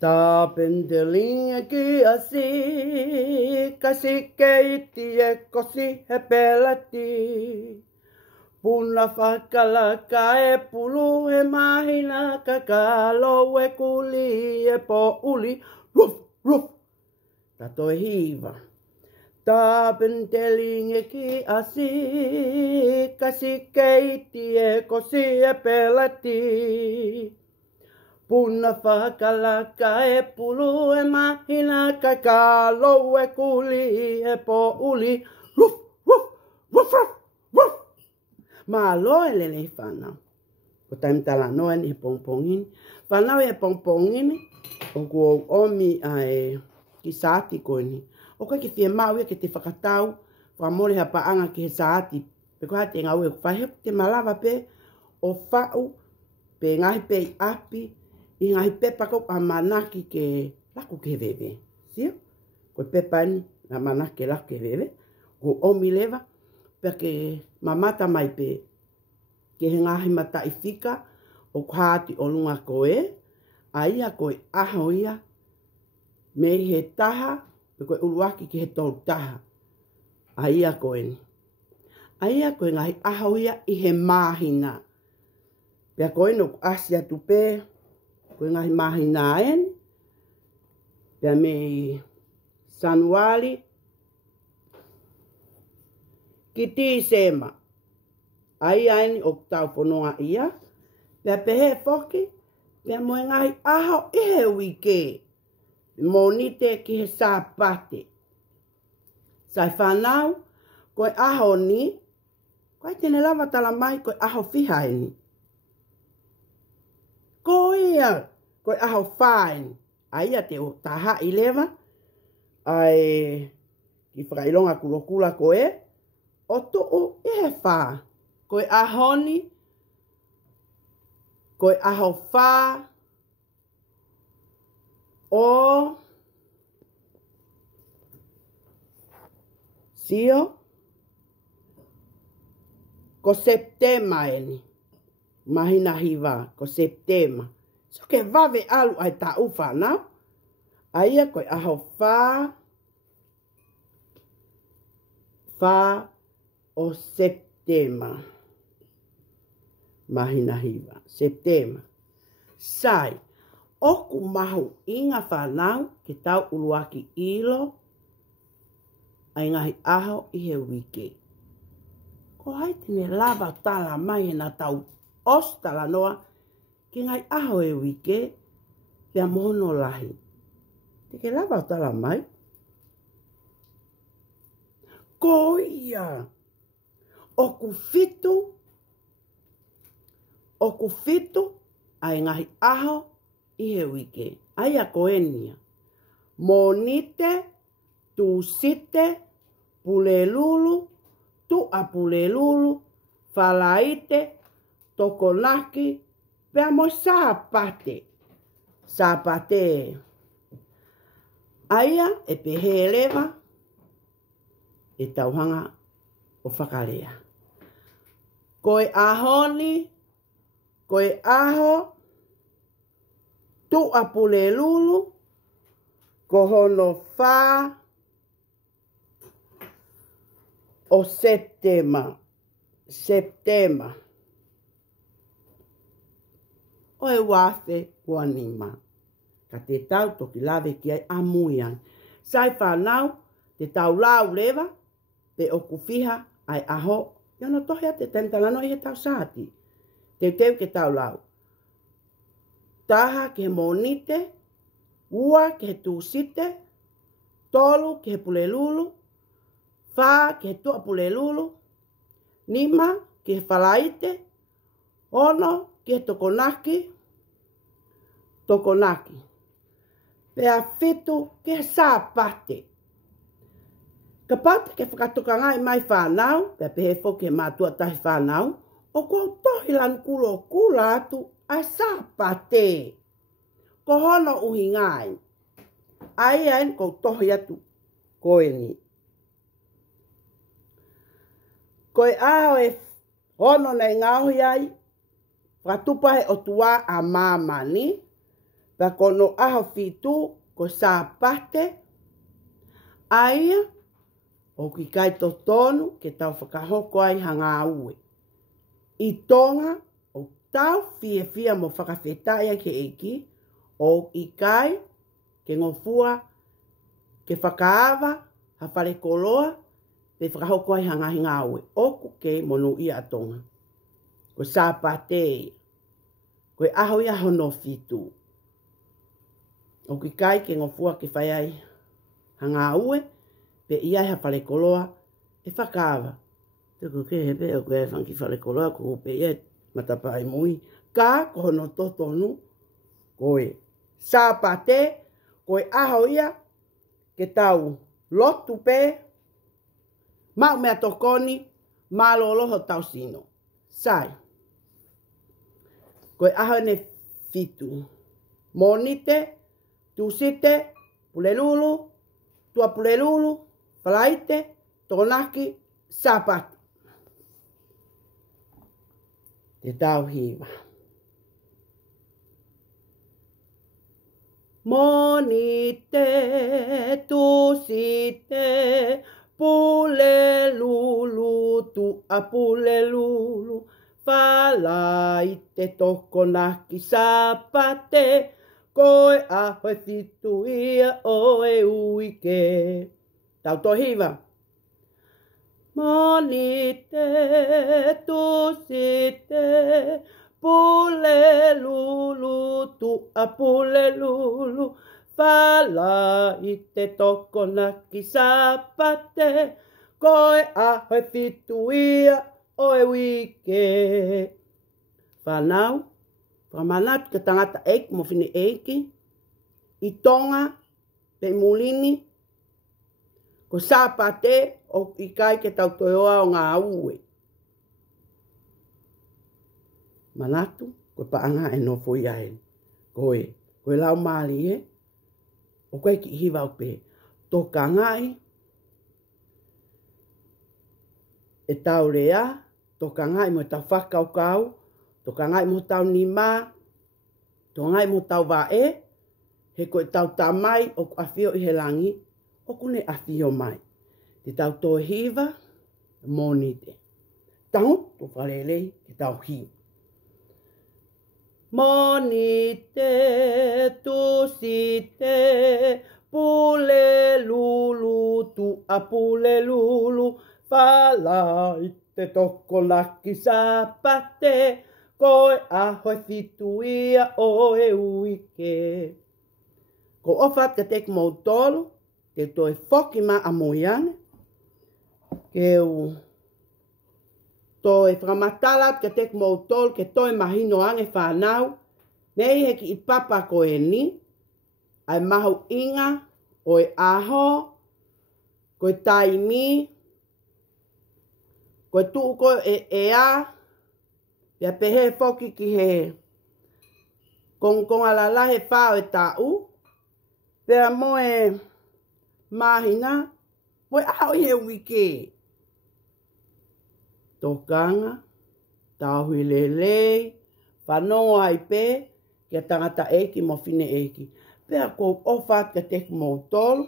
Tā pendelinga ki asi, kasi keiti e kosi he pelati. Puna whakalaka e pulu he mahina kakalo e kuli e po uli. Ruf, ruf, tato e hiva. Tā pendelinga ki asi, kasi keiti e kosi e pelati. Puna whakalaka e pulu e mahina kakalo e kuli e po uli. Ruf, ruf, ruf, ruf, ruf. Malo e lele whanau. Ko taim tala noa ni pongpongini. Whanau e pongpongini. O ko omi ai ki saati ko ni. O kai ki whia mau e ke te whakatau. Whamore ha paanga ki he saati. Pe ko hati ngau e whahe te malawa pe. O whau. Pe ngahi pe i api. I ngahi pepa ko a manaki ke laku ke vewe. Sio? Ko pepa ni na manaki ke laku ke vewe. Ko omi lewa. Peke mamata mai pe. Ke he ngahi mata i whika. O kuhati o lunga koe. A ia koe aho ia. Me he taha. Pe koe uruaki ki he tolu taha. A ia koe ni. A ia koe ngahi aho ia i he mahina. Pea koe no asia tupe. Koe ngahi mahina en. Pea me Sanuali. Ki ti sema. Ai aini o tau whanua ia. Pea pehe whoki. Pea moe ngahi aho i he wike. Monite ki he sāpate. Sai whanau. Koe aho ni. Koe tene lava tala mai koe aho whihaini. Ko ia, koe aho whaen. Aia te o taha i lewa. Ai, ki whakailonga kulokula koe. O to o e he wha. Koe ahoni. Koe aho wha. O. Sio. Ko septema eni. Mahina hiva, ko septema. So ke vave alu ai ta ufa na. Aia koe aho wha. Wha o septema. Mahina hiva, septema. Sai, oku mahu inga whanau ke tau uluaki ilo. Ai ngahi aho i he wike. Ko hai tine lava tala mai na tau ostala noa, ki ngai aho e wike, pia mohono lahi. Te ke lava tala mai. Ko ia, oku fitu, ai ngahi aho i he wike. Ai a koenia. Monite, tusite, pulelulu, tu a pulelulu, falaite, tokonaki, pea mo sāpate. Sāpate. Aia e pehe lewa, e tauhanga o whakarea. Koe ahoni, koe aho, tu a pulelulu, kohono wha, o septema. Oe wafe wanima. Ka te tau toki lawe ki ai amuian. Sai whanau, te tau lau lewa, te oku whiha ai aho. Iono tohia te tentalano i he tau sāti. Teu ke tau lau. Taha ke he monite, ua ke he tūsite, tolu ke he pulelulu, wha ke he tua pulelulu, nima ke he whalaite, ono ke he tokonaki. Pea fitu ke he sāpate. Ka pate ke whakatoka ngai mai whanau, pea pehe whoke mātua tahi whanau, o kua tohi lan kulo kula atu ai sāpate. Ko hono uhi ngai. Ai ain ko tohi atu koe ni. Koe ao e hono nei ngauhi ai, whatupahe o tua a mamani, pa kono aho fitu ko sapate aia o ki kai to tonu ke tau whakahoko ai hanga ue. I tonga o tau fia mo whakawhetai ke eki o i kai ke ngofua ke whakaawa ha whare koloa pe whakahoko ai hanga hinga ue. Oku ke monu ia atonga. Ko sapate koe aho ia hono fitu. O ki kai ke ngofua ke whai ai hanga ue pe ia ha whare koloa e whakaawa. Tuku ke hepe o koe whanki whare koloa ko pe ia matapai mui. Ka ko hono totonu koe sapate koe aho ia ke tau lotu pe mau mea tokoni maloloho tau sino. Sai. Koe aho ne fitu. Monite, tusite, pulelulu, tua pulelulu, palaite, tonaki, sapati. Te tau hiwa. Monite, tusite, pulelulu, tua pulelulu, palaite, tokonaki, sapate, koe aho e fitu ia o e uike. Tau tohiwa. Monite, tusite, pulelulu, tua pulelulu, palaite, tokonaki, sapate, koe aho e fitu ia o e uike. Whanau. Pamanat ke tangata eiki mo fine eiki. I tonga pe mulini. Ko sapate o i kai ke tau toioa o ngā ue. Manatu ko paanga e no foi ai. Koe lau mali e. O koe ki hiwa o pe. Toka ngai. E tau rea. Toka ngai mo tau whakaukau. Toka ngai mo tau nima, toka ngai mo tau wae, he koe tau tamai o awhio i he langi, o kune awhio mai. Te tau tō hiwa, monite. Tango, tō wharelei, te tau hiu. Monite, tusite, pulelulu, tua pulelulu, palaite, tokonaki, sapate, koe aho e fitu ia o e uike. Ko ofat ka tek mou tolu, ke toi foki ma a moiane, ke u toi whamatalat ka tek mou tolu, ke toi mahino ange whanau, nei heki i papa ko e ni, ai mahu inga, o e aho, koe taimi, koe tuuko e ea, ia pehe foki ki he kong alala he whao e tau. Pea moe mahina, moe au he wike. Tokanga, tauhi lelei, whanonga ai pe, kia tangata eiki mo fine eiki. Pea ko ofat ka tek mou tolu,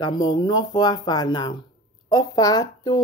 ka mou nofo a whanau. Ofatu!